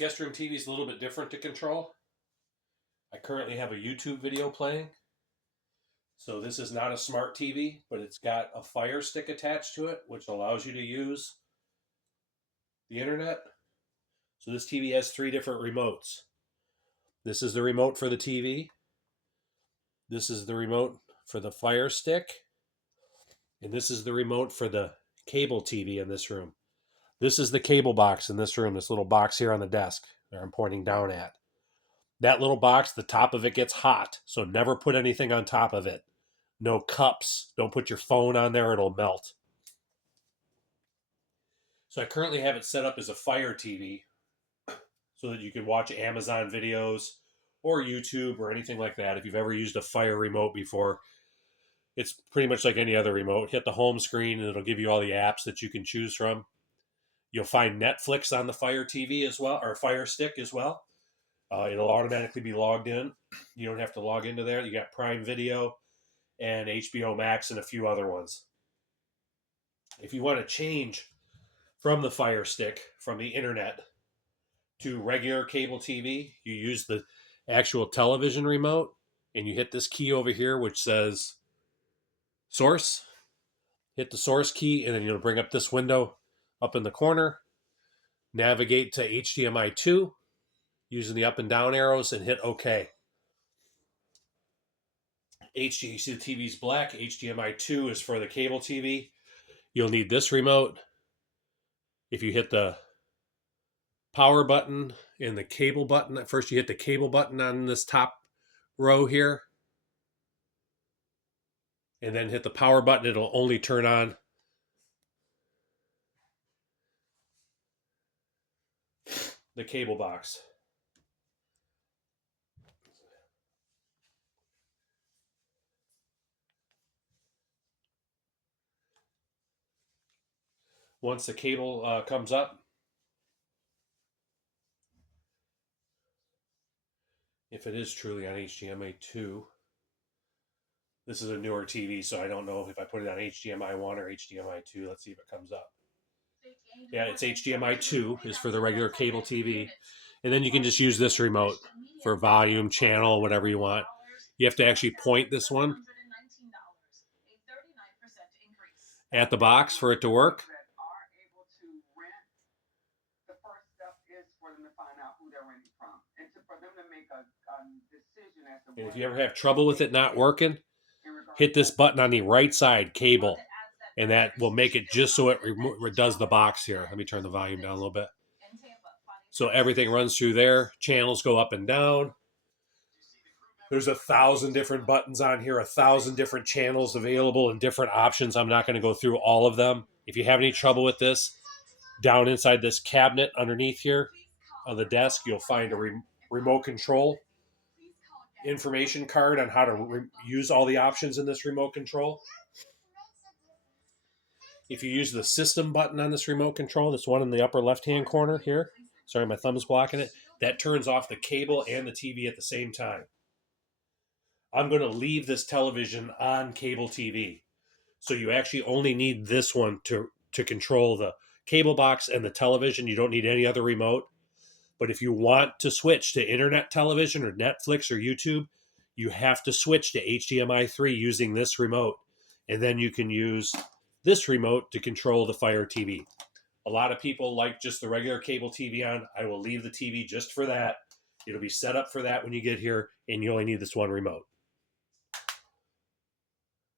guest room TV is a little bit different to control. I currently have a YouTube video playing. So this is not a smart TV, but it's got a Fire Stick attached to it, which allows you to use the internet. So this TV has 3 different remotes. This is the remote for the TV. This is the remote for the Fire Stick. And this is the remote for the cable TV in this room. This is the cable box in this room, this little box here on the desk that I'm pointing down at. That little box, the top of it gets hot, so never put anything on top of it. No cups. Don't put your phone on there, it'll melt. So I currently have it set up as a Fire TV so that you can watch Amazon videos or YouTube or anything like that. If you've ever used a Fire remote before, it's pretty much like any other remote. Hit the home screen and it'll give you all the apps that you can choose from. You'll find Netflix on the Fire TV as well, or Fire Stick as well. It'll automatically be logged in. You don't have to log into there. You got Prime Video and HBO Max and a few other ones. If you want to change from the Fire Stick, from the internet, to regular cable TV, you use the actual television remote and you hit this key over here which says source. Hit the source key and then you'll bring up this window up in the corner. Navigate to HDMI 2 using the up and down arrows and hit OK. You see the TV's black. HDMI 2 is for the cable TV. You'll need this remote. If you hit the power button and the cable button, at first you hit the cable button on this top row here, and then hit the power button, it'll only turn on the cable box. Once the cable comes up, if it is truly on HDMI 2, this is a newer TV, so I don't know if I put it on HDMI 1 or HDMI 2. Let's see if it comes up. Yeah, it's HDMI 2 is for the regular cable TV. And then you can just use this remote for volume, channel, whatever you want. You have to actually point this one at the box for it to work. And if you ever have trouble with it not working, hit this button on the right side, cable, and that will make it just so it does the box here. Let me turn the volume down a little bit. So everything runs through there. Channels go up and down. There's 1,000 different buttons on here, 1,000 different channels available and different options. I'm not going to go through all of them. If you have any trouble with this, down inside this cabinet underneath here on the desk, you'll find a remote control information card on how to use all the options in this remote control. If you use the system button on this remote control, this one in the upper left-hand corner here, sorry, my thumb is blocking it, that turns off the cable and the TV at the same time. I'm going to leave this television on cable TV. So you actually only need this one to control the cable box and the television. You don't need any other remote. But if you want to switch to internet television or Netflix or YouTube, you have to switch to HDMI 3 using this remote. And then you can use this remote to control the Fire TV. A lot of people like just the regular cable TV on. I will leave the TV just for that. It'll be set up for that when you get here, and you only need this one remote.